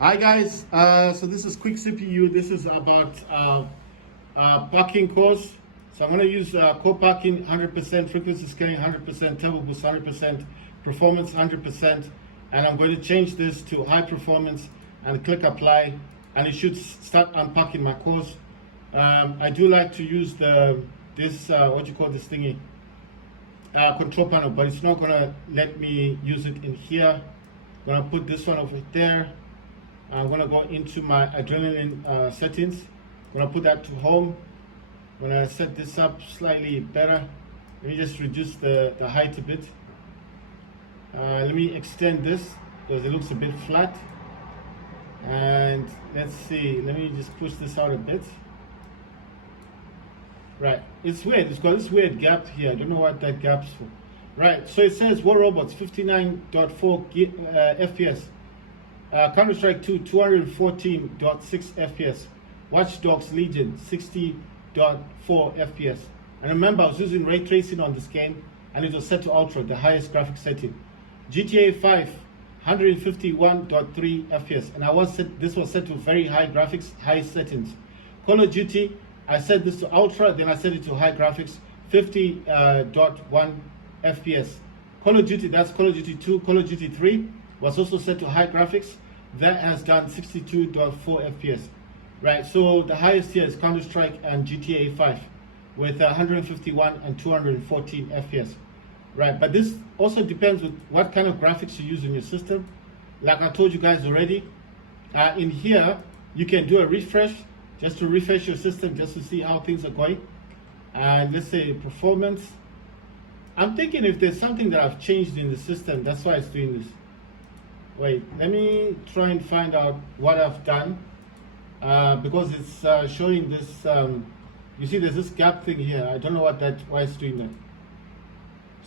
Hi guys, so this is quick CPU. This is about parking course. So I'm going to use core parking 100%, frequency scaling 100%, turbo boost 100%, performance 100%, and I'm going to change this to high performance and click apply, and it should start unpacking my course. I do like to use this thingy, control panel, but it's not going to let me use it in here. I'm going to put this one over there. I'm going to go into my adrenaline settings. I'm going to put that to home. I'm going to set this up slightly better. Let me just reduce the height a bit. Let me extend this because it looks a bit flat. And let's see, let me just push this out a bit. Right, it's weird. It's got this weird gap here. I don't know what that gap's for. Right, so it says War Robots 59.4 FPS. Counter-Strike 2, 214.6 FPS. Watch Dogs Legion, 60.4 FPS. And remember, I was using ray tracing on this game, and it was set to ultra, the highest graphics setting. GTA 5, 151.3 FPS, and this was set to very high graphics, high settings. Call of Duty, I set this to ultra, then I set it to high graphics, 50.1 FPS. Call of Duty, that's Call of Duty 2, Call of Duty 3. Was also set to high graphics. That has done 62.4 FPS. Right, so the highest here is Counter-Strike and GTA 5 with 151 and 214 FPS. Right, but this also depends with what kind of graphics you use in your system. Like I told you guys already, in here you can do a refresh just to refresh your system just to see how things are going. And let's say performance. I'm thinking if there's something that I've changed in the system, that's why it's doing this. Wait, let me try and find out what I've done because it's showing this. You see, there's this gap thing here. I don't know why it's doing that.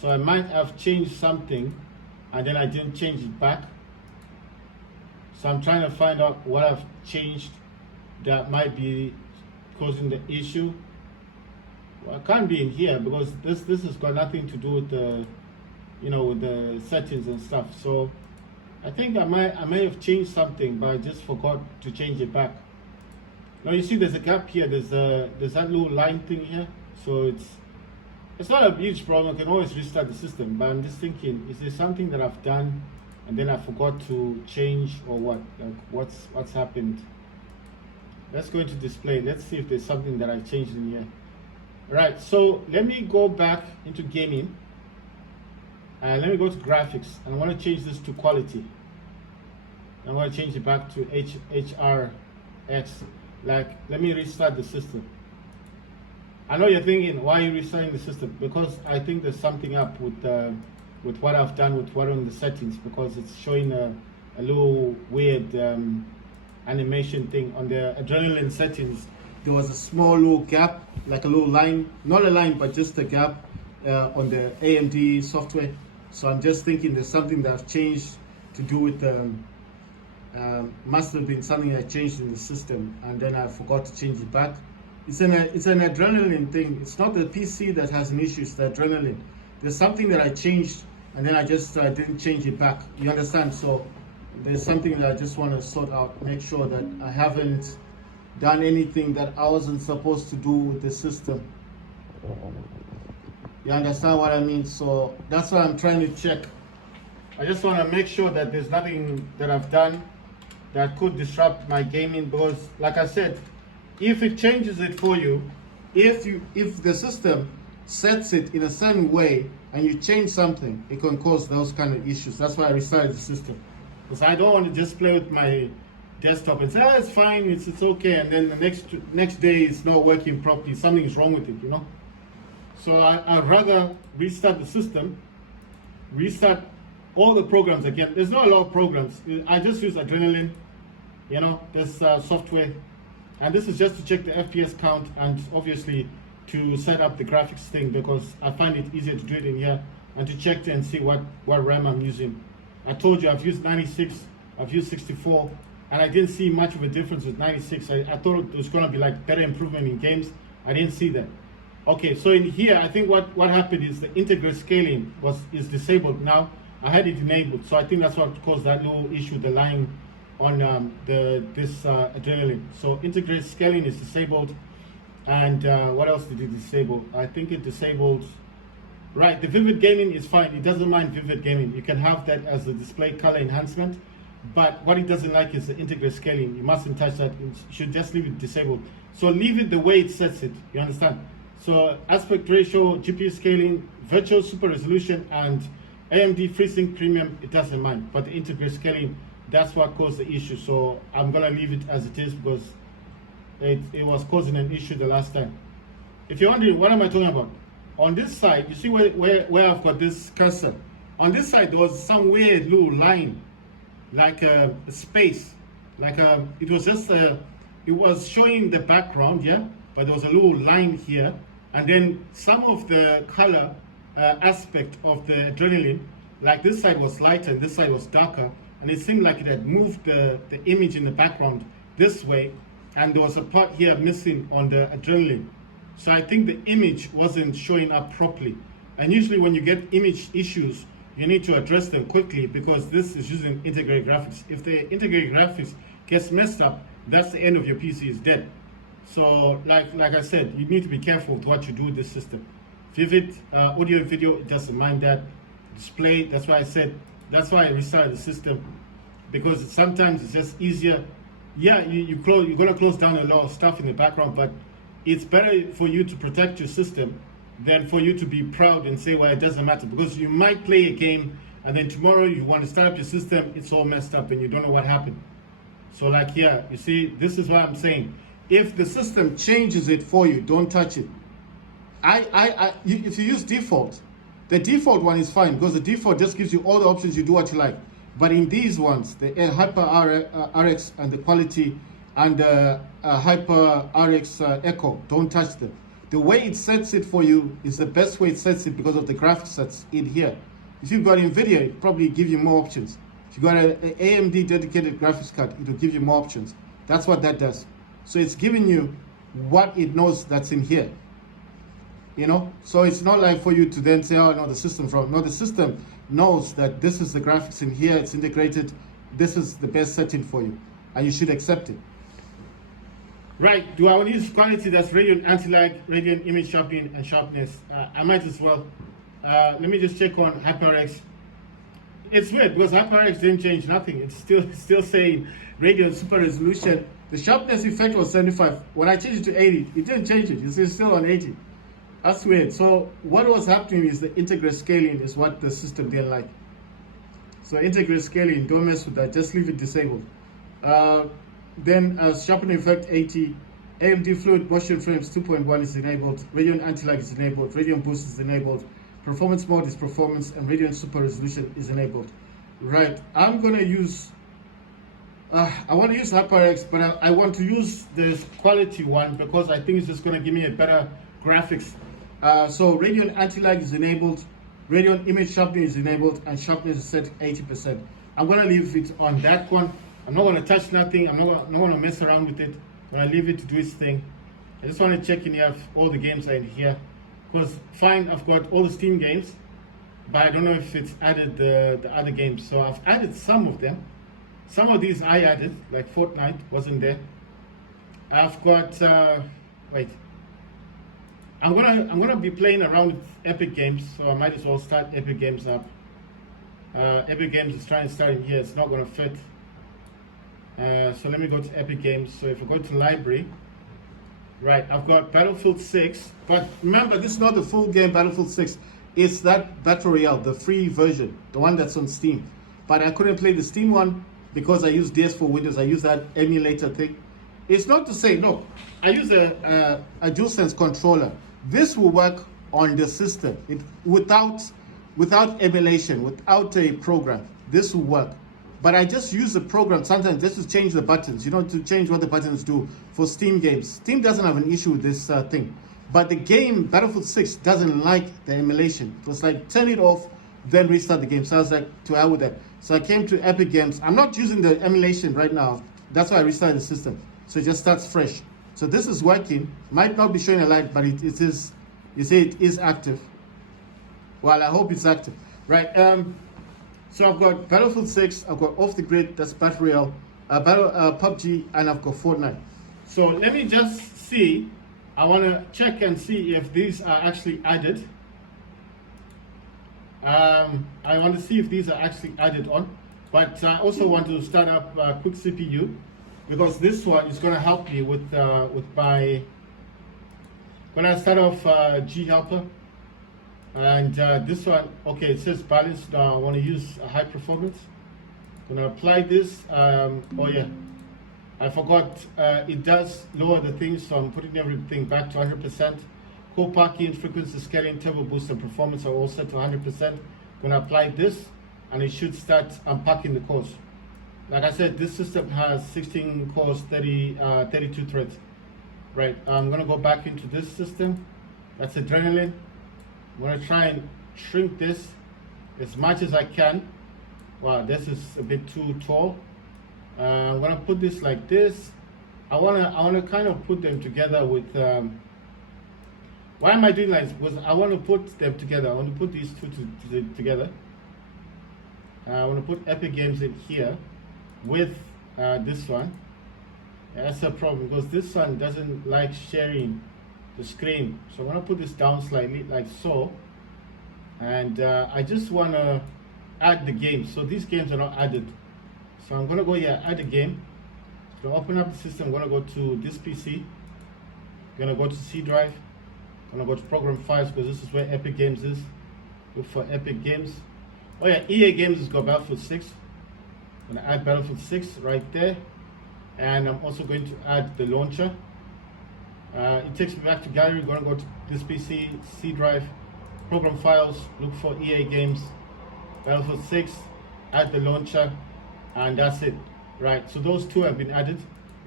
So I might have changed something, and then I didn't change it back. So I'm trying to find out what I've changed that might be causing the issue. Well, it can't be in here because this has got nothing to do with the, with the settings and stuff. So I think I may have changed something, but I just forgot to change it back. Now you see there's a gap here, there's that little line thing here. So it's not a huge problem, I can always restart the system, but I'm just thinking, is there something that I've done and then I forgot to change, or what? Like what's happened? Let's go into display, let's see if there's something that I changed in here. Right, so let me go back into gaming. And let me go to graphics, and I want to change this to quality. I want to change it back to HRX. Like, let me restart the system. I know you're thinking, why are you restarting the system? Because I think there's something up with what I've done with what on the settings, because it's showing a little weird animation thing on the adrenaline settings. There was a small little gap, like a little line, not a line, but just a gap on the AMD software. So I'm just thinking there's something that I've changed to do with must have been something that changed in the system, and then I forgot to change it back. It's an adrenaline thing. It's not the PC that has an issue, it's the adrenaline. There's something that I changed, and then I just didn't change it back. You understand? So there's something that I just want to sort out, make sure that I haven't done anything that I wasn't supposed to do with the system. You understand what I mean? So that's what I'm trying to check. I just want to make sure that there's nothing that I've done that could disrupt my gaming, because like I said, if it changes it for you, if the system sets it in a certain way and you change something, it can cause those kind of issues. That's why I restarted the system, because I don't want to just play with my desktop and say, oh, it's fine, it's okay, and then the next day it's not working properly, something's wrong with it, So I'd rather restart the system, restart all the programs again. There's not a lot of programs. I just use Adrenaline, this software. And this is just to check the FPS count and obviously to set up the graphics thing, because I find it easier to do it in here and to check and see what RAM I'm using. I told you I've used 96, I've used 64, and I didn't see much of a difference with 96. I thought it was going to be like better improvement in games. I didn't see that. Okay, so in here, I think what happened is the integer scaling is disabled now. I had it enabled, so I think that's what caused that little issue, the line on this adrenaline. So integrated scaling is disabled, and what else did it disable? I think it disabled. Right, the vivid gaming is fine. It doesn't mind vivid gaming. You can have that as a display color enhancement, but what it doesn't like is the integrated scaling. You mustn't touch that. You should just leave it disabled. So leave it the way it sets it. You understand? So aspect ratio, GPU scaling, virtual super resolution, and AMD FreeSync Premium, it doesn't mind. But the integrated scaling, that's what caused the issue. So I'm gonna leave it as it is because it was causing an issue the last time. If you're wondering what am I talking about, on this side, you see where I've got this cursor. On this side, there was some weird little line, like a space, like it was just it was showing the background, yeah, but there was a little line here, and then some of the color aspect of the adrenaline, like this side was lighter and this side was darker, and it seemed like it had moved the image in the background this way, and there was a part here missing on the adrenaline. So I think the image wasn't showing up properly. And usually when you get image issues, you need to address them quickly because this is using integrated graphics. If the integrated graphics gets messed up, that's the end of your PC is dead. So like I said, you need to be careful with what you do with this system. Vivid, audio and video, it doesn't mind that. Display, that's why I said, that's why I restarted the system, because sometimes it's just easier. Yeah, you're gonna close down a lot of stuff in the background, but it's better for you to protect your system than for you to be proud and say, well, it doesn't matter, because you might play a game and then tomorrow you want to start up your system, it's all messed up and you don't know what happened. So like here, you see, this is what I'm saying. If the system changes it for you, don't touch it. If you use default, the default one is fine because the default just gives you all the options, you do what you like. But in these ones, the Hyper RX and the quality and Hyper RX Echo, don't touch them. The way it sets it for you is the best way it sets it because of the graphics that's in here. If you've got NVIDIA, it probably give you more options. If you've got an AMD dedicated graphics card, it will give you more options. That's what that does. So it's giving you what it knows that's in here. You know, so it's not like for you to then say, oh no, the system's wrong. No, the system knows that this is the graphics in here, it's integrated, this is the best setting for you, and you should accept it. Right, do I want to use quality that's Radeon anti-lag, Radeon image sharpening and sharpness? I might as well. Let me just check on HyperX. It's weird because HyperX didn't change nothing. It's still saying Radeon super resolution. The sharpness effect was 75. When I changed it to 80, it didn't change it. It's still on 80. That's weird. So what was happening is the integrated scaling is what the system didn't like. So integrated scaling, don't mess with that. Just leave it disabled. Then sharpening effect 80, AMD fluid motion frames 2.1 is enabled, Radeon anti-lag is enabled, Radeon boost is enabled, performance mode is performance, and Radeon super resolution is enabled. Right, I'm gonna use, I want to use HyperX, but I want to use this quality one because I think it's just gonna give me a better graphics. So Radeon anti-lag is enabled, Radeon image sharpening is enabled, and sharpness is set to 80%. I'm gonna leave it on that one. I'm not going to touch nothing. I'm not going to mess around with it. I'm going to leave it to do its thing. I just want to check in here if all the games are in here. Because fine, I've got all the Steam games, but I don't know if it's added the other games. So I've added some of them. Some of these I added, like Fortnite wasn't there. I've got wait. I'm gonna be playing around with Epic Games, so I might as well start Epic Games up. Epic Games is trying to start in here. It's not going to fit. So let me go to Epic Games. So if I go to library, right, I've got Battlefield 6, but remember this is not the full game Battlefield 6, it's that Battle Royale, the free version, the one that's on Steam. But I couldn't play the Steam one because I use DS4 Windows, I use that emulator thing. It's not to say, no, I use a DualSense controller. This will work on the system without emulation, without a program. This will work. But I just use the program sometimes just to change the buttons, you know, to change what the buttons do for Steam games. Steam doesn't have an issue with this thing. But the game, Battlefield 6, doesn't like the emulation. It was like, turn it off, then restart the game. So I was like, to hell with that. So I came to Epic Games. I'm not using the emulation right now. That's why I restarted the system. So it just starts fresh. So this is working. Might not be showing a light, but it is, you see, it is active. Well, I hope it's active. Right. So I've got Battlefield 6, I've got Off the Grid, that's Battle Royale, PUBG, and I've got Fortnite. So let me just see. I want to check and see if these are actually added. I want to see if these are actually added on, but I also want to start up quick CPU, because this one is going to help me with my, when I start off G Helper. And this one, okay, it says balanced. Now I want to use a high performance. I'm going to apply this. Oh yeah, I forgot, it does lower the things, so I'm putting everything back to 100%. Core parking, frequency scaling, turbo boost, and performance are all set to 100%. I'm going to apply this, and it should start unpacking the cores. Like I said, this system has 16 cores, 32 threads. Right, I'm going to go back into this system. That's Adrenaline. I'm going to try and shrink this as much as I can. Wow, this is a bit too tall. I'm going to put this like this. I want to kind of put them together with, why am I doing this? Because I want to put them together. I want to put these two together. I want to put Epic Games in here with this one. Yeah, that's a problem, because this one doesn't like sharing the screen. So I'm going to put this down slightly like so. And I just want to add the games. So these games are not added. So I'm going to go here, add a game. So open up the system. I'm going to go to this PC. I'm going to go to C drive. I'm going to go to program files, because this is where Epic Games is. Look for Epic Games. Oh yeah, EA Games has got Battlefield 6. I'm going to add Battlefield 6 right there. And I'm also going to add the launcher. It takes me back to gallery. I'm going to go to this PC, C drive, program files, look for EA Games, Battlefield 6, add the launcher, and that's it. Right, so those two have been added.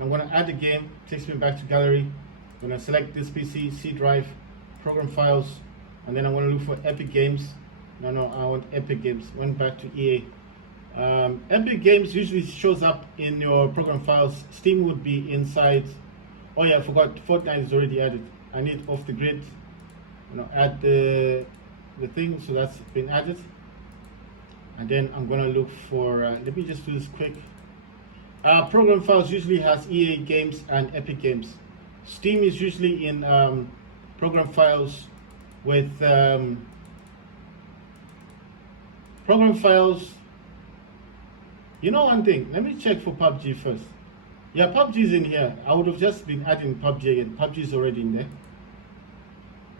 I'm going to add the game, takes me back to gallery. I'm going to select this PC, C drive, program files, and then I'm going to look for Epic Games. No, I want Epic Games. Went back to EA. Epic Games usually shows up in your program files. Steam would be inside. Oh yeah, I forgot, Fortnite is already added. I need off the grid. Add the thing, so that's been added. And then I'm gonna look for, let me just do this quick. Program files usually has EA Games and Epic Games. Steam is usually in program files with program files. You know one thing, let me check for PUBG first. Yeah, PUBG is in here. I would have just been adding PUBG again. PUBG is already in there.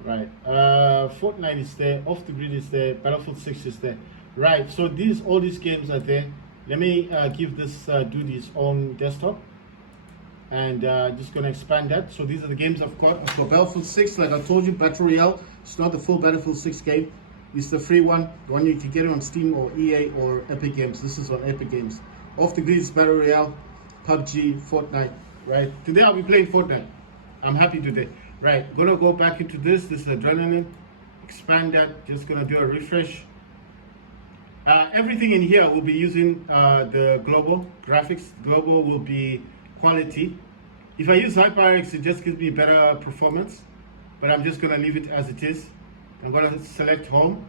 Right. Fortnite is there. Off the Grid is there. Battlefield 6 is there. Right. So all these games are there. Let me give this dude his own desktop. And just going to expand that. So these are the games I've got. I've got Battlefield 6, like I told you, Battle Royale. It's not the full Battlefield 6 game. It's the free one. The one you can get it on Steam or EA or Epic Games. This is on Epic Games. Off the Grid is Battle Royale, PUBG, Fortnite. Right. Today I'll be playing Fortnite. I'm happy today. Right. Gonna go back into this. This is Adrenaline. Expand that. Just gonna do a refresh. Everything in here will be using the global graphics. Global will be quality. If I use HyperX, it just gives me better performance, but I'm just gonna leave it as it is. I'm gonna select home,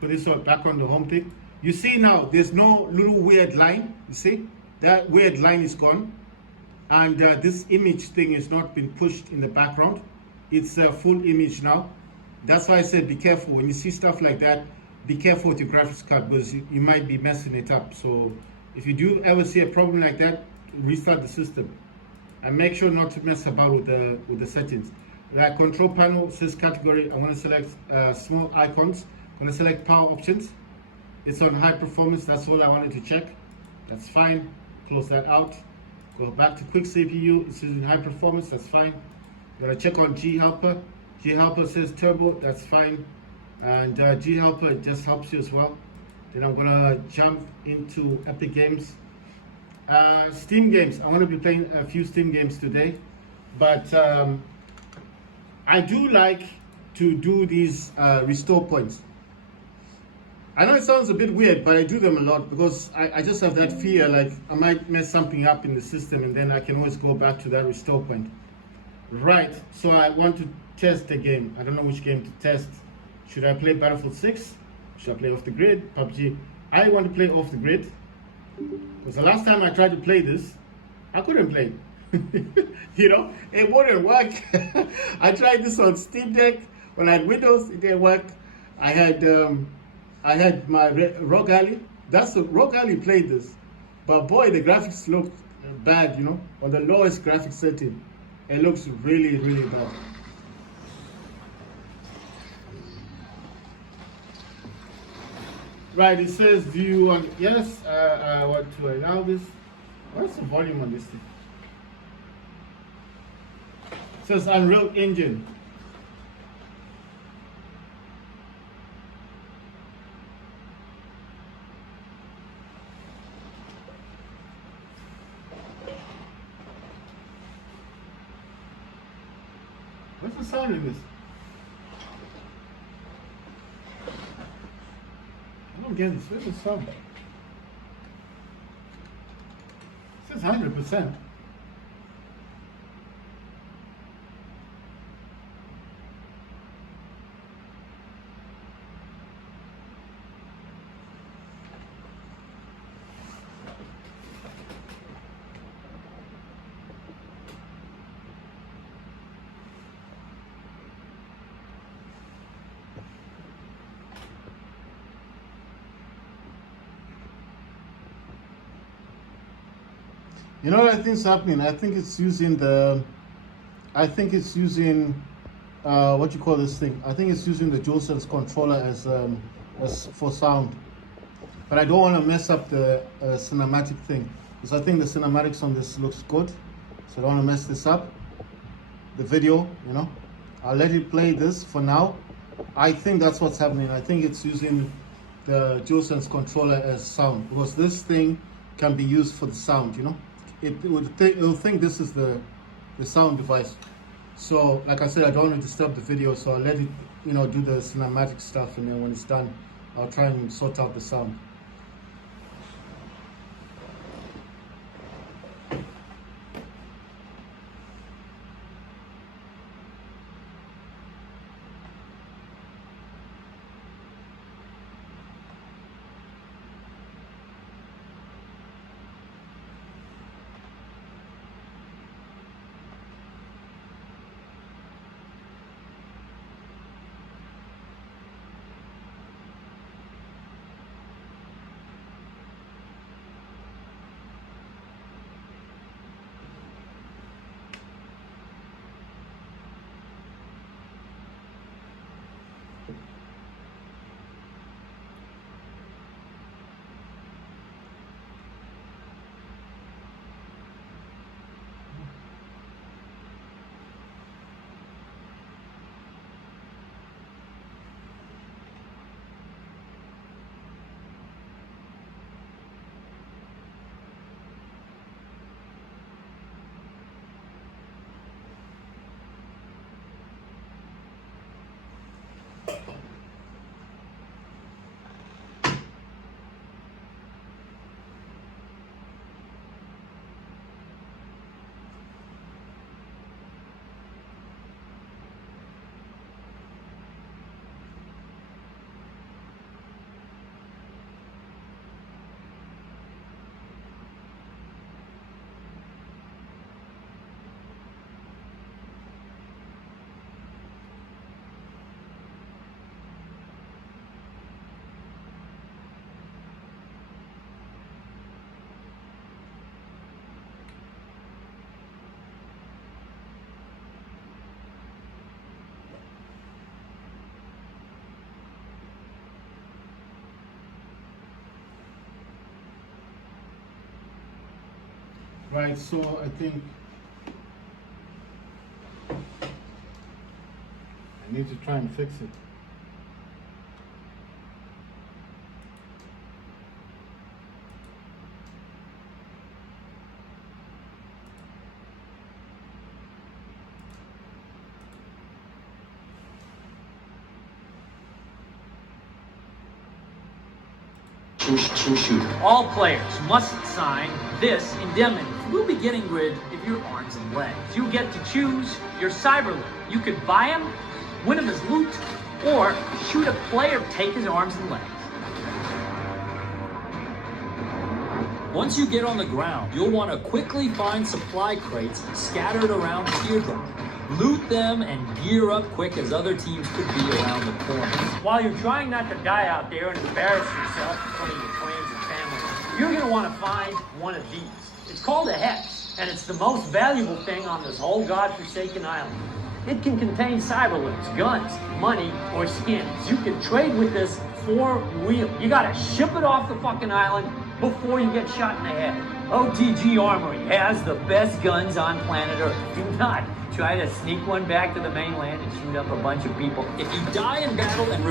put this back on the home thing. You see now, there's no little weird line. You see, that weird line is gone, and this image thing is not been pushed in the background. It's a full image now. That's why I said be careful when you see stuff like that. Be careful with your graphics card, because you might be messing it up. So if you do ever see a problem like that, restart the system and make sure not to mess about with the settings. That control panel says category. I'm going to select small icons. I'm going to select power options. It's on high performance. That's all I wanted to check. That's fine. Close that out. Go back to quick CPU. It says in high performance. That's fine. I'm going to check on G Helper. G Helper says turbo. That's fine. And G Helper just helps you as well. Then I'm going to jump into Epic Games. Steam games. I'm going to be playing a few Steam games today. But I do like to do these restore points. I know it sounds a bit weird, but I do them a lot because I just have that fear, like I might mess something up in the system, and then I can always go back to that restore point. Right, so I want to test the game. I don't know which game to test. Should I play Battlefield 6? Should I play Off the Grid? PUBG? I want to play Off the Grid. Because the last time I tried to play this, I couldn't play it. You know, it wouldn't work. I tried this on Steam Deck when I had Windows, it didn't work. I had my Rogue Ally. That's the Rogue Ally played this, but boy, the graphics looked bad. You know, on the lowest graphics setting, it looks really, really bad. Right, it says view on, yes, I want to allow this. What's the volume on this thing? It says Unreal Engine. What's the sound in this? I don't get this. Where's the sound? It says 100%. You know what I think is happening? I think it's using the, what you call this thing? I think it's using the DualSense controller as for sound. But I don't want to mess up the cinematic thing, because I think the cinematics on this looks good. So I don't want to mess this up. The video, you know, I'll let it play this for now. I think that's what's happening. I think it's using the DualSense controller as sound, because this thing can be used for the sound, you know. It'll think this is the sound device. So like I said, I don't want to disturb the video, so I'll let it, you know, do the cinematic stuff, and then when it's done, I'll try and sort out the sound. Right, so I think I need to try and fix it. All players must sign this indemnity. We'll be getting rid of your arms and legs. You get to choose your cyberlink. You could buy him, win him as loot, or shoot a player, take his arms and legs. Once you get on the ground, you'll want to quickly find supply crates scattered around Teardrop. Loot them and gear up quick as other teams could be around the corner. While you're trying not to die out there and embarrass yourself in front of your friends and family, you're going to want to find one of these. It's called a hex, and it's the most valuable thing on this whole godforsaken island. It can contain cyberlims, guns, money, or skins. You can trade with this for real. You gotta ship it off the fucking island before you get shot in the head. OTG Armory has the best guns on planet Earth. Do not try to sneak one back to the mainland and shoot up a bunch of people. If you die in battle and